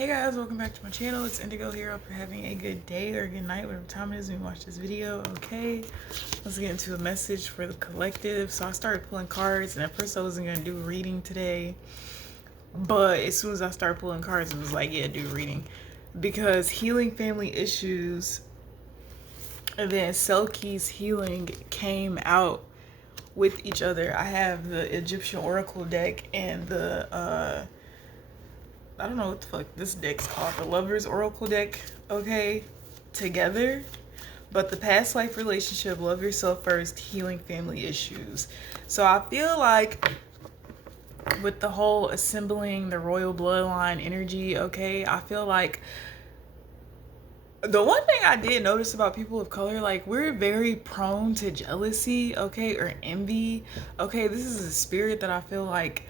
Hey guys, welcome back to my channel. It's Indigo here. Hope you're having a good day or good night, whatever time it is when you watch this video. Okay, let's get into a message for the collective. So I started pulling cards, and at first I wasn't gonna do reading today, but as soon as I started pulling cards, it was like, yeah, do reading, because healing family issues and then Selkie's healing came out with each other. I have the Egyptian Oracle deck and the I don't know what the fuck this deck's called, the Lover's Oracle deck, okay, together. But the past life relationship, love yourself first, healing family issues. So I feel like with the whole assembling the royal bloodline energy, okay, I feel like the one thing I did notice about people of color, like, we're very prone to jealousy, okay, or envy. Okay, this is a spirit that I feel like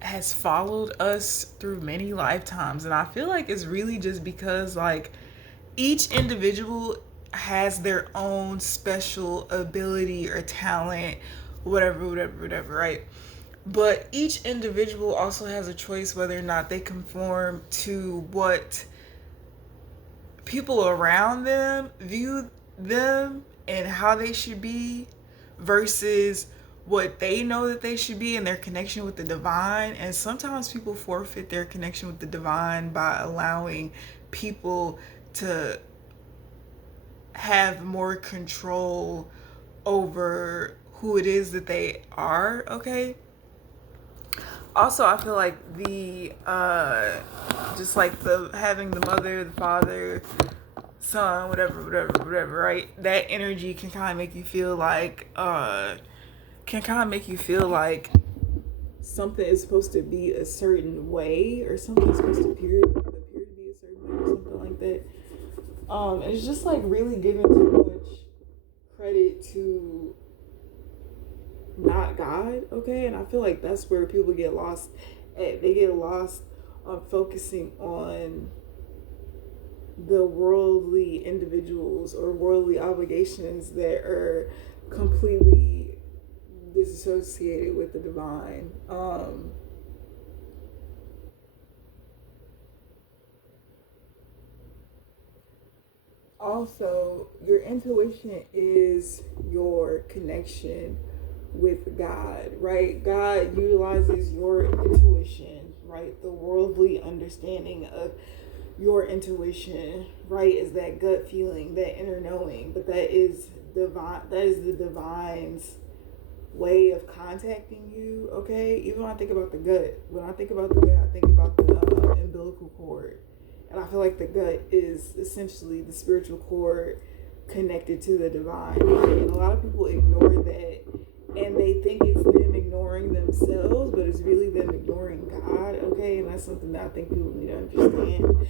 has followed us through many lifetimes, and I feel like it's really just because, like, each individual has their own special ability or talent, whatever, right? But each individual also has a choice whether or not they conform to what people around them view them and how they should be versus what they know that they should be and their connection with the divine. And sometimes people forfeit their connection with the divine by allowing people to have more control over who it is that they are, okay? Also, I feel like the just like the having the mother, the father, son, whatever, right? That energy can kind of make you feel like something is supposed to be a certain way, or something is supposed to appear to be a certain way, or something like that. It's just like really giving too much credit to not God, okay? And I feel like that's where people get lost at. They get lost on focusing on the worldly individuals or worldly obligations that are completely disassociated with the divine. Also, your intuition is your connection with God, right? God utilizes your intuition, right? The worldly understanding of your intuition, right, is that gut feeling, that inner knowing. But that is divine. That is the divine's way of contacting you, okay? Even when I think about the gut, I think about the umbilical cord. And I feel like the gut is essentially the spiritual cord connected to the divine. And a lot of people ignore that, and they think it's them ignoring themselves, but it's really them ignoring God, okay? And that's something that I think people need to understand.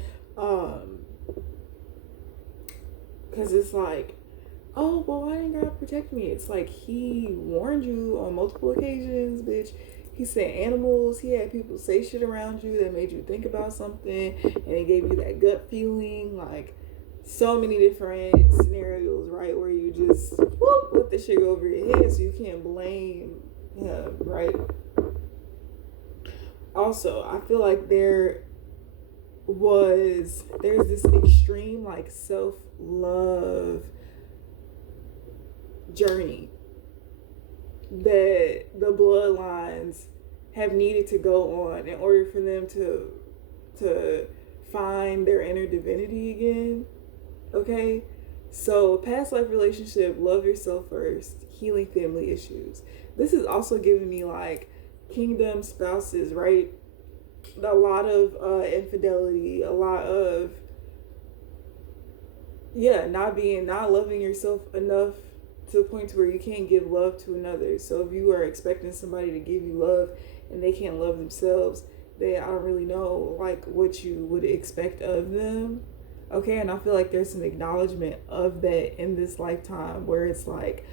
Because it's like, oh, well, why didn't God protect me? It's like, he warned you on multiple occasions, bitch. He sent animals. He had people say shit around you that made you think about something, and it gave you that gut feeling. Like, so many different scenarios, right, where you just whoop, let the shit go over your head, so you can't blame him, right? Also, I feel like there's this extreme, like, self-love journey that the bloodlines have needed to go on in order for them to find their inner divinity again, okay? So past life relationship, love yourself first, healing family issues. This is also giving me like kingdom spouses, right? A lot of infidelity, a lot of not loving yourself enough to the point to where you can't give love to another. So if you are expecting somebody to give you love and they can't love themselves, then I don't really know like what you would expect of them, okay? And I feel like there's some acknowledgement of that in this lifetime, where it's like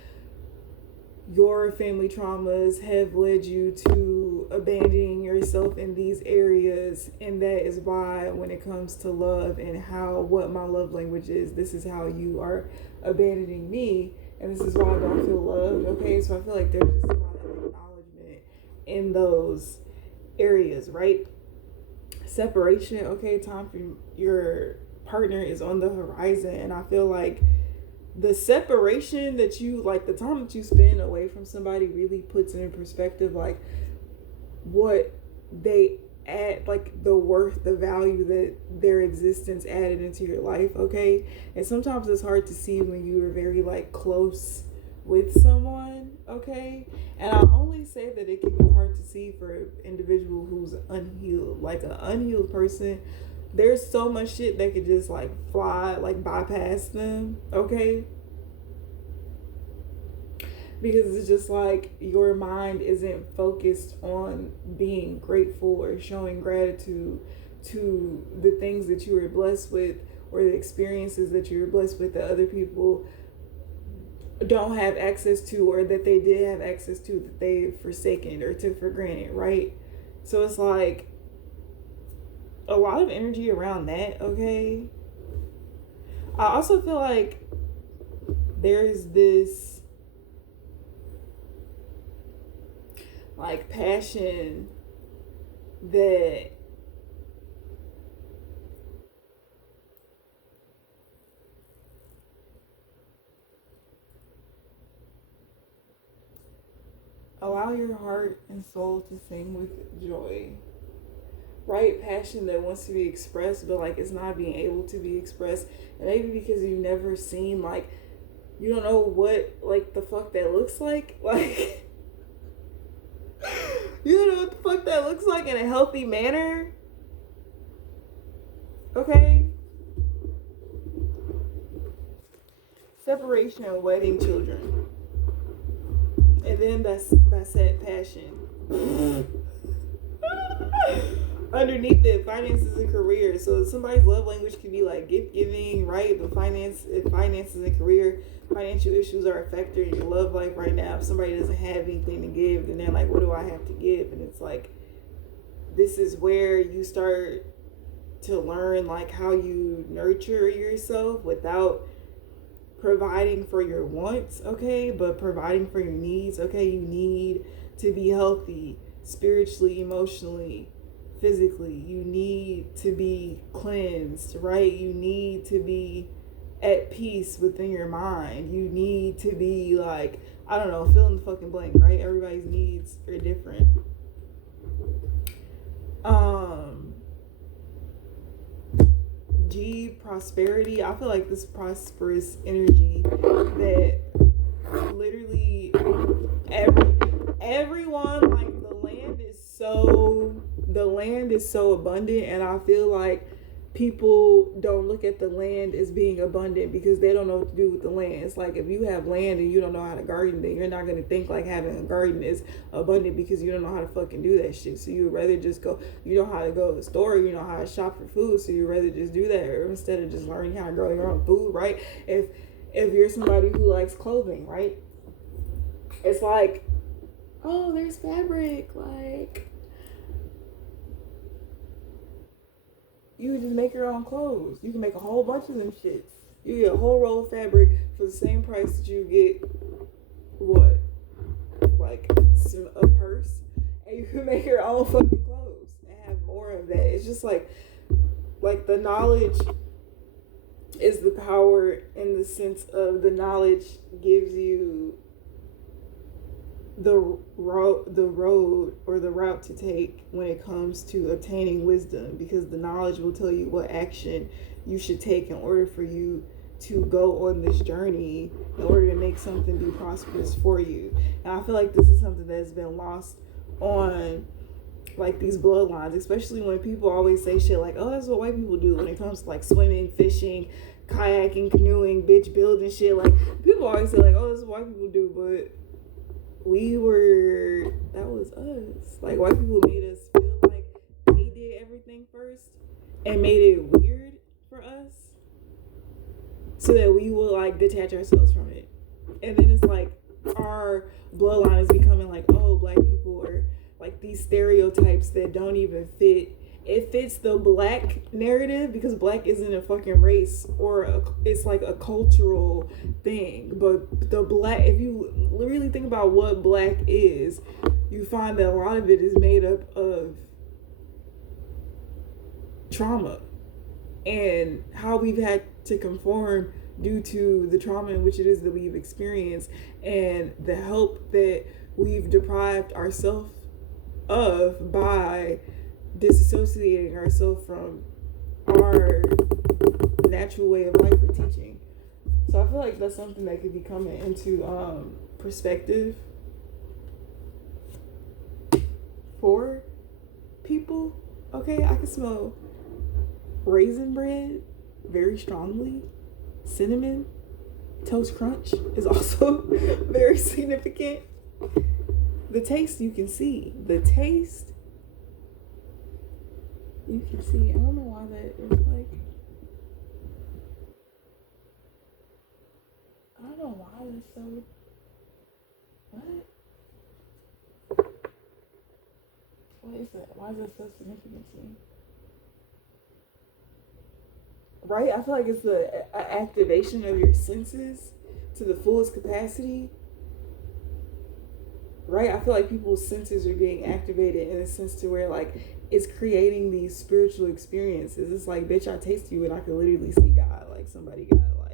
your family traumas have led you to abandoning yourself in these areas, and that is why when it comes to love and what my love language is, this is how you are abandoning me, and this is why I don't feel loved, okay? So I feel like there's just a lot of acknowledgement in those areas, right? separation, okay, time for your partner is on the horizon. And I feel like the separation that you like, the time that you spend away from somebody really puts in perspective like what they add, like the worth, the value that their existence added into your life, okay? And sometimes it's hard to see when you are very like close with someone, okay? And I only say that it can be hard to see for an individual who's unhealed. Like an unhealed person, there's so much shit that could just like fly, like bypass them, okay? Because it's just like your mind isn't focused on being grateful or showing gratitude to the things that you were blessed with or the experiences that you were blessed with that other people don't have access to, or that they did have access to that they've forsaken or took for granted, right? So it's like a lot of energy around that, okay? I also feel like there's this like passion that allow your heart and soul to sing with joy, right? Passion that wants to be expressed but like it's not being able to be expressed, and maybe because you've never seen, like, you don't know what like the fuck that looks like you don't know what the fuck that looks like in a healthy manner, okay? Separation and wedding children, and then that's that passion. Underneath it, finances and career. So somebody's love language could be like gift giving, right? But finances and career, financial issues are affecting your love life right now. If somebody doesn't have anything to give, then they're like, what do I have to give? And it's like, this is where you start to learn like how you nurture yourself without providing for your wants, okay, but providing for your needs, okay? You need to be healthy spiritually, emotionally, physically. You need to be cleansed, right? You need to be at peace within your mind. You need to be like, I don't know, fill in the fucking blank, right? Everybody's needs are different. G, prosperity. I feel like this prosperous energy that literally everyone, like, the land is so abundant, and I feel like people don't look at the land as being abundant because they don't know what to do with the land. It's like if you have land and you don't know how to garden, then you're not going to think like having a garden is abundant because you don't know how to fucking do that shit. So you would rather just go, you know how to go to the store, you know how to shop for food, so you'd rather just do that instead of just learning how to grow your own food, right? If you're somebody who likes clothing, right? It's like, oh, there's fabric, like, you can just make your own clothes. You can make a whole bunch of them shits. You get a whole roll of fabric for the same price that you get, what, like a purse, and you can make your own fucking clothes and have more of that. It's just like the knowledge is the power, in the sense of the knowledge gives you the road or the route to take when it comes to obtaining wisdom, because the knowledge will tell you what action you should take in order for you to go on this journey, in order to make something be prosperous for you. And I feel like this is something that's been lost on like these bloodlines, especially when people always say shit like, oh, that's what white people do when it comes to like swimming, fishing, kayaking, canoeing, bitch, building shit. Like, people always say like, oh, this is what white people do, but that was us. Like, white people made us feel like they did everything first and made it weird for us so that we will like detach ourselves from it. And then it's like our bloodline is becoming like, oh, black people are like these stereotypes that don't even fit. It fits the black narrative because black isn't a fucking race it's like a cultural thing. But the black, if you really think about what black is, you find that a lot of it is made up of trauma and how we've had to conform due to the trauma in which it is that we've experienced and the help that we've deprived ourselves of by disassociating ourselves from our natural way of life or teaching. So I feel like that's something that could be coming into perspective for people. Okay, I can smell raisin bread very strongly. Cinnamon Toast Crunch is also very significant. The taste you can see. The taste you can see. I don't know why that is like. I don't know why that's so. What? What is that? Why is that so significant to me? Right? I feel like it's the activation of your senses to the fullest capacity. Right? I feel like people's senses are being activated in a sense to where like it's creating these spiritual experiences. It's like, bitch, I taste you and I can literally see God. Like somebody got like.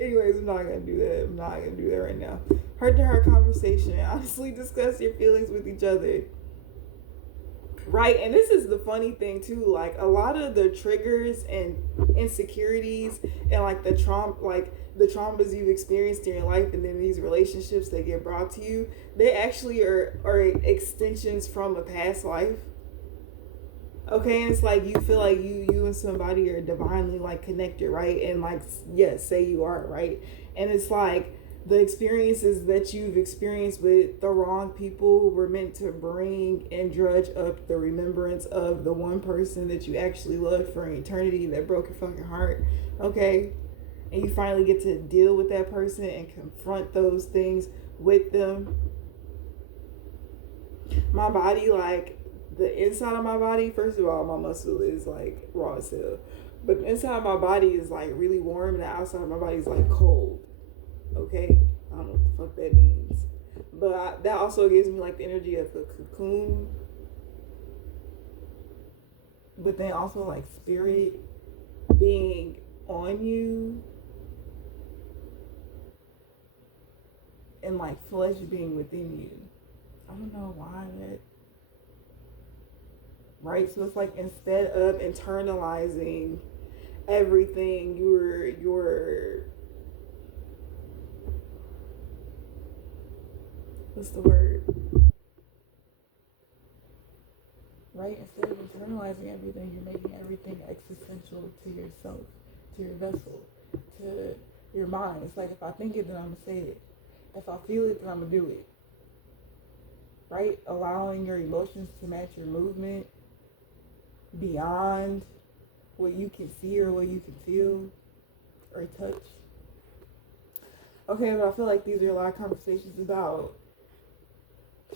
Anyways, I'm not gonna do that. I'm not gonna do that right now. Heart to heart conversation. Honestly, discuss your feelings with each other. Right, and this is the funny thing too. Like a lot of the triggers and insecurities and like the traumas you've experienced in your life, and then these relationships that get brought to you, they actually are extensions from a past life. Okay, and it's like you feel like you and somebody are divinely like connected, right? And like yes, say you are, right? And it's like the experiences that you've experienced with the wrong people were meant to bring and drudge up the remembrance of the one person that you actually loved for an eternity that broke your fucking heart. Okay, and you finally get to deal with that person and confront those things with them. My body, like the inside of my body, first of all, my muscle is like raw as hell, but the inside of my body is like really warm and the outside of my body is like cold. Okay, I don't know what the fuck that means, but that also gives me like the energy of a cocoon, but then also like spirit being on you and like flesh being within you. I don't know why that. Right, so it's like instead of internalizing everything, you're what's the word? Right, instead of internalizing everything, you're making everything existential to yourself, to your vessel, to your mind. It's like if I think it, then I'm gonna say it. If I feel it, then I'm gonna do it. Right, allowing your emotions to match your movement beyond what you can see or what you can feel or touch. Okay, but I feel like these are a lot of conversations about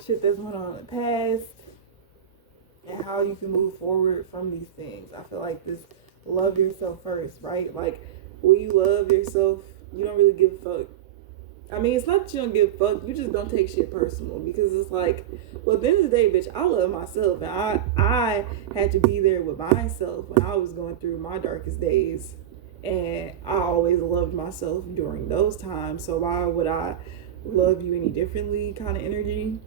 shit that's went on in the past and how you can move forward from these things. I feel like this love yourself first, right? Like when you love yourself, you don't really give a fuck. I mean, it's not that you don't give a fuck, you just don't take shit personal, because it's like, well, at the end of the day, bitch, I love myself, and I had to be there with myself when I was going through my darkest days, and I always loved myself during those times, so why would I love you any differently kind of energy?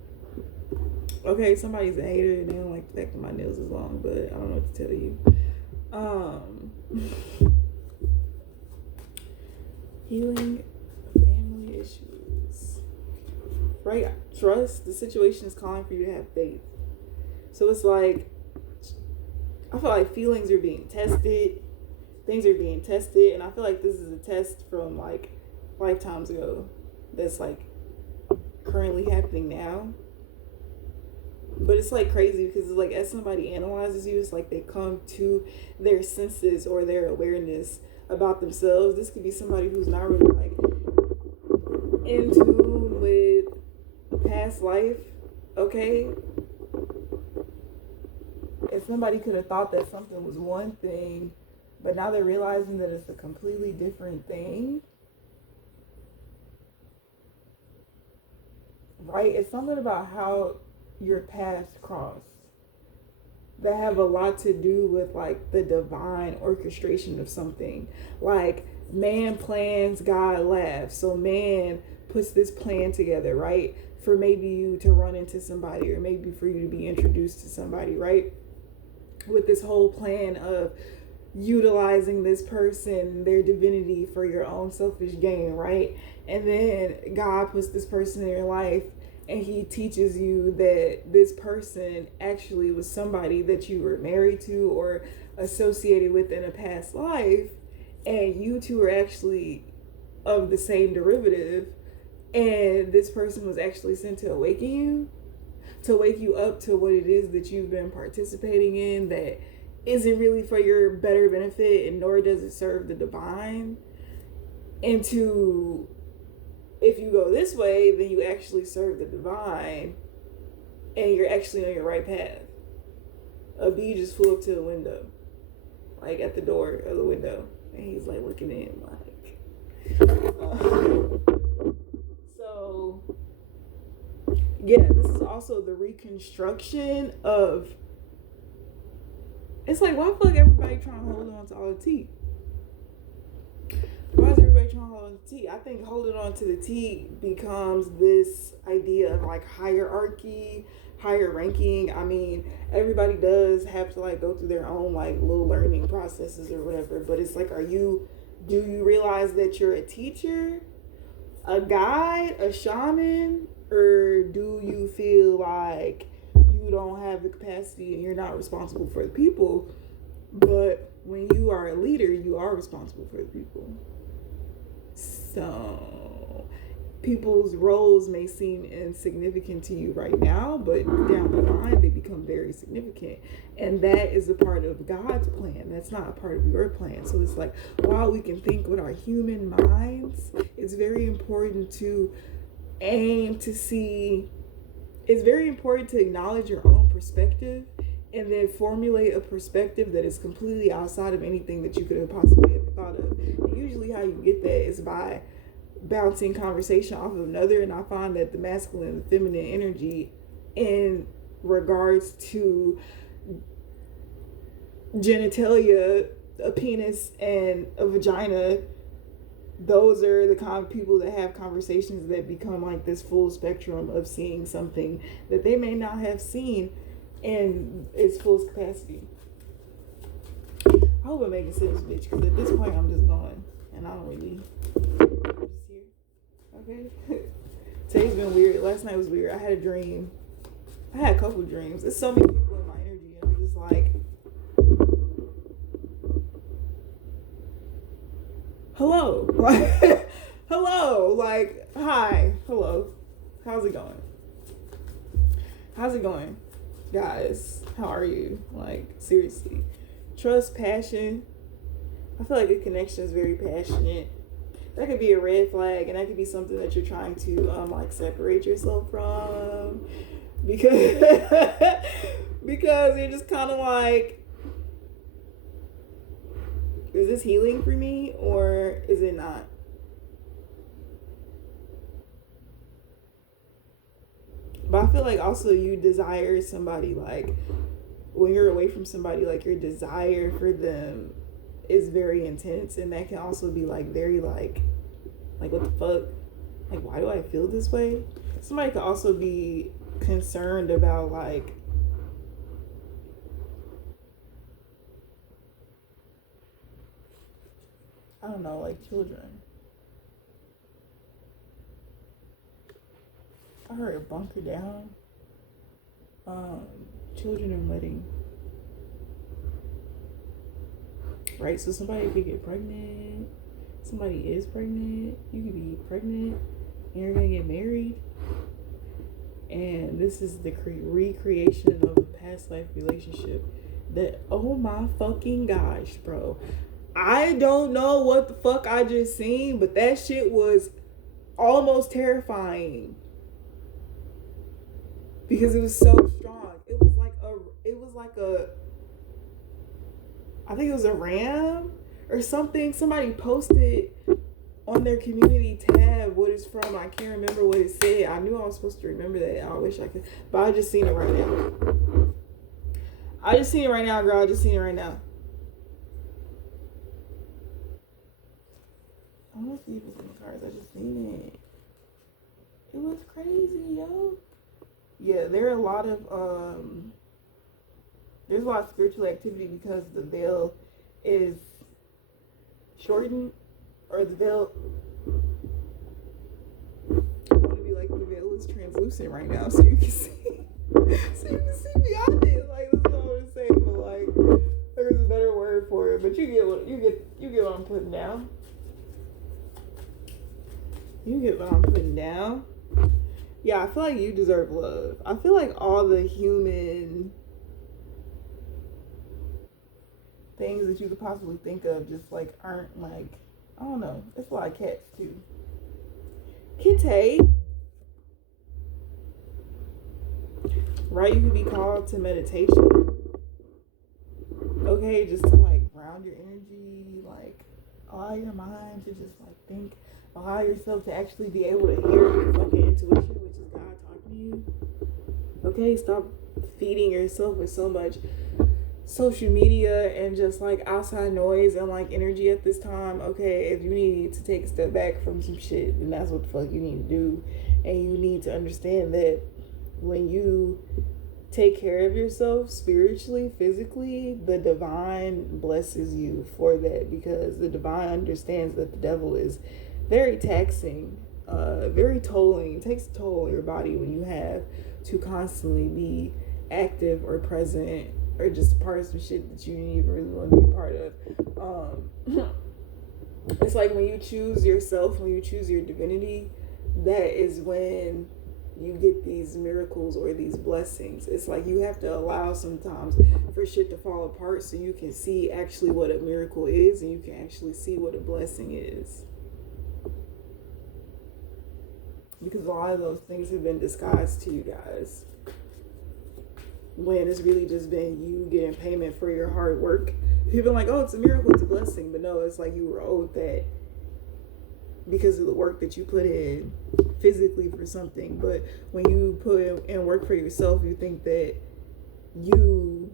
Okay, somebody's a hater, and they don't like the fact that my nails is long, but I don't know what to tell you. Healing issues, right? Trust. The situation is calling for you to have faith. So it's like, I feel like feelings are being tested, things are being tested, and I feel like this is a test from like lifetimes ago that's like currently happening now. But it's like crazy because it's like as somebody analyzes you, it's like they come to their senses or their awareness about themselves. This could be somebody who's not really like in tune with past life, okay? If somebody could have thought that something was one thing, but now they're realizing that it's a completely different thing, right? It's something about how your paths cross, that have a lot to do with like the divine orchestration of something. Like, man plans, God laughs. So man puts this plan together, right? For maybe you to run into somebody, or maybe for you to be introduced to somebody, right? With this whole plan of utilizing this person, their divinity, for your own selfish gain, right? And then God puts this person in your life, and he teaches you that this person actually was somebody that you were married to or associated with in a past life, and you two are actually of the same derivative, and this person was actually sent to awaken you, to wake you up to what it is that you've been participating in that isn't really for your better benefit, and nor does it serve the divine. And to, if you go this way, then you actually serve the divine, and you're actually on your right path. A bee just flew up to the window, like at the door of the window, and he's like looking in, like. So yeah, this is also the reconstruction of. It's like, why the fuck everybody trying to hold on to all the tea? Why is everybody trying to hold on to the tea? I think holding on to the tea becomes this idea of like hierarchy, higher ranking. I mean, everybody does have to like go through their own like little learning processes or whatever, but it's like, do you realize that you're a teacher, a guide, a shaman, or do you feel like you don't have the capacity and you're not responsible for the people? But when you are a leader, you are responsible for the people. So people's roles may seem insignificant to you right now, but down the line they become very significant, and that is a part of God's plan. That's not a part of your plan. So it's like, while we can think with our human minds, it's very important to aim to see, it's very important to acknowledge your own perspective, and then formulate a perspective that is completely outside of anything that you could have possibly ever thought of. And usually how you get that is by bouncing conversation off of another. And I find that the masculine and the feminine energy in regards to genitalia, a penis and a vagina, those are the kind of people that have conversations that become like this full spectrum of seeing something that they may not have seen in its fullest capacity. I hope I'm making sense, bitch, because at this point I'm just going, and I don't really. I'm just here. Okay. Today's been weird. Last night was weird. I had a dream. I had a couple dreams. There's so many people in my energy, and I'm just like, hello. Like, hello. Like, hi. Hello. How's it going? How's it going? Guys, how are you? Like, seriously. Trust, passion. I feel like a connection is very passionate. That could be a red flag, and that could be something that you're trying to like separate yourself from, because because you're just kind of like, is this healing for me or is it not? But I feel like also you desire somebody, like when you're away from somebody, like your desire for them is very intense, and that can also be like very like what the fuck, like why do I feel this way? Somebody could also be concerned about like I don't know, like children. I heard a bunker down. Children and wedding. Right, so somebody could get pregnant. Somebody is pregnant. You could be pregnant and you're gonna get married. And this is the recreation of a past life relationship that, oh my fucking gosh, bro. I don't know what the fuck I just seen, but that shit was almost terrifying. Because it was so strong. It was like a I think it was a ram or something. Somebody posted on their community tab of what it's from. I can't remember what it said. I knew I was supposed to remember that. I wish I could. But I just seen it right now. I just seen it right now, girl. I just seen it right now. I don't know if it was in the cards. I just seen it. It was crazy, yo. Yeah, there are a lot of there's a lot of spiritual activity because the veil is shortened, or the veil, I want to be like, the veil is translucent right now, so you can see so you can see beyond it. Like, that's not what I'm saying, but like, there's a better word for it. But you get what I'm putting down. You get what I'm putting down. Yeah, I feel like you deserve love. I feel like all the human things that you could possibly think of just like aren't like, I don't know. It's a lot of cats too. Kitty. Right? You could be called to meditation. Okay, just to like ground your energy, like allow your mind to just like think, allow yourself to actually be able to hear your fucking intuition, which is God talking to you. Okay, stop feeding yourself with so much social media and just like outside noise and like energy at this time. Okay, if you need to take a step back from some shit, then that's what the fuck you need to do. And you need to understand that when you take care of yourself spiritually, physically, the divine blesses you for that, because the divine understands that the devil is very taxing, very tolling. It takes a toll on your body when you have to constantly be active or present or just a part of some shit that you didn't even really want to be a part of. It's like when you choose yourself, when you choose your divinity, that is when you get these miracles or these blessings. It's like you have to allow sometimes for shit to fall apart so you can see actually what a miracle is, and you can actually see what a blessing is. Because a lot of those things have been disguised to you guys, when it's really just been you getting payment for your hard work. People are like, oh, it's a miracle, it's a blessing. But no, it's like you were owed that because of the work that you put in physically for something. But when you put in work for yourself, you think that you,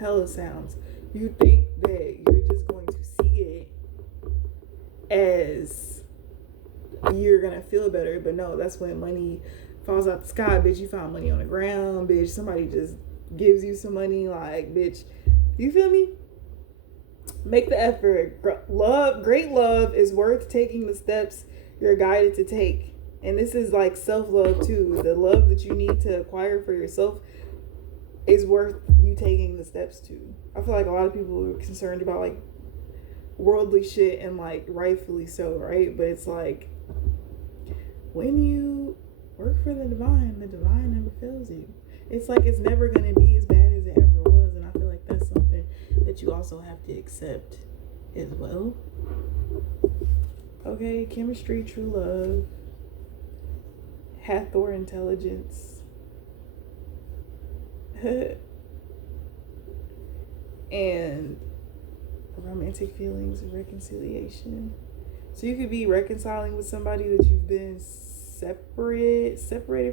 hella sounds. You think that you're just going to see it as you're gonna feel better. But no, that's when money falls out the sky, bitch. You found money on the ground, bitch. Somebody just gives you some money, like, bitch, you feel me? Make the effort. Great love is worth taking the steps you're guided to take. And this is like self-love too. The love that you need to acquire for yourself is worth you taking the steps to. I feel like a lot of people are concerned about like worldly shit, and like rightfully so, right? But it's like when you work for the divine never fails you. It's like it's never gonna be as bad as it ever was, and I feel like that's something that you also have to accept as well. Okay, chemistry, true love, Hathor intelligence, and romantic feelings and reconciliation. So you could be reconciling with somebody that you've been separated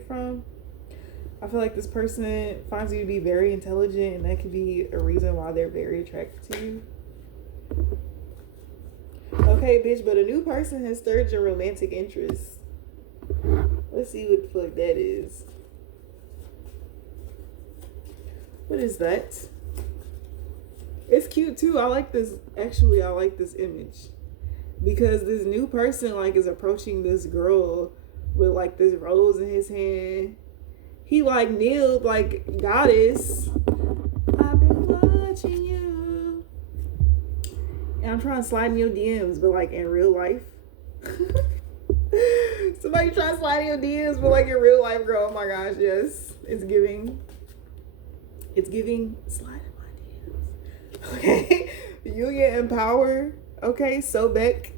from. I feel like this person finds you to be very intelligent, and that could be a reason why they're very attracted to you. Okay, bitch, but a new person has stirred your romantic interest. Let's see what the fuck that is. What is that? It's cute too. I like this. Actually, I like this image, because this new person like is approaching this girl with like this rose in his hand. He like kneeled like, goddess, I've been watching you. And I'm trying to slide in your DMs, but like in real life. Somebody trying to slide in your DMs, but like in real life, girl. Oh my gosh, yes. It's giving slide in my DMs. Okay. Union and power. Okay, so Beck.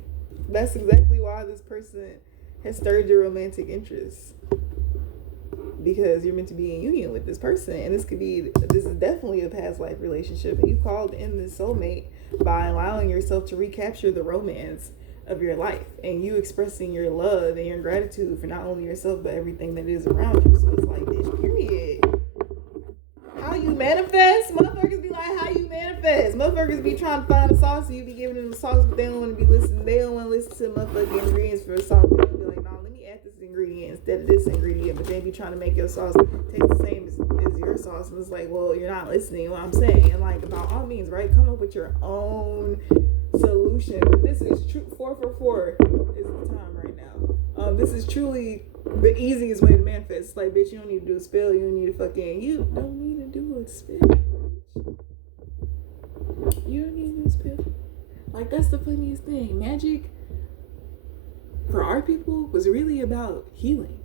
That's exactly why this person has stirred your romantic interest. Because you're meant to be in union with this person, and this is definitely a past life relationship, and you called in this soulmate by allowing yourself to recapture the romance of your life, and you expressing your love and your gratitude for not only yourself but everything that is around you. So it's like, bitch, period. How you manifest? Motherfuckers be like, how you manifest? Motherfuckers be trying to find the sauce, and you be giving them the sauce, but they don't want to be listening. They don't want to listen to motherfucking ingredients for the sauce. They be like, no, let me add this ingredient instead of this ingredient. But they be trying to make your sauce taste the same as your sauce, and it's like, well, you're not listening to what I'm saying. And like, by all means, right, come up with your own solution. But this is true. 4 for 4 is the time right now. This is truly the easiest way to manifest. It's like, bitch, you don't need to do a spell. You don't need to do a spell. You don't need to do a spell. Like, that's the funniest thing. Magic for our people was really about healing.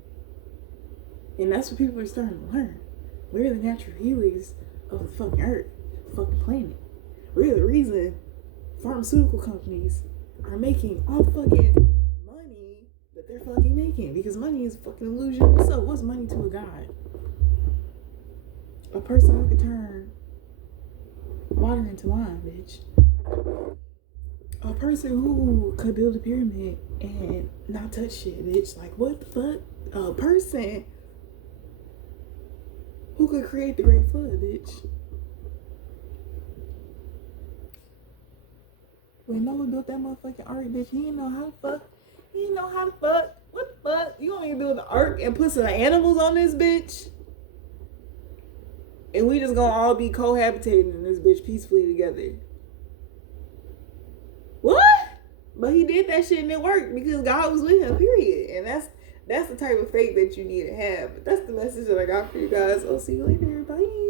And that's what people are starting to learn. We're the natural healers of the fucking earth, fucking planet. We're the reason pharmaceutical companies are making all the fucking money that they're fucking making, because money is a fucking illusion. So what's money to a god? A person who could turn water into wine, bitch. A person who could build a pyramid and not touch shit, bitch. Like, what the fuck? A person who could create the Great Flood, bitch. When Noah built that motherfucking ark, bitch, he didn't know how the fuck. What the fuck? You want me to build the ark and put some animals on this bitch? And we just gonna all be cohabitating in this bitch peacefully together. What? But he did that shit and it worked because God was with him, period. And that's the type of faith that you need to have. But that's the message that I got for you guys. I'll see you later. Bye.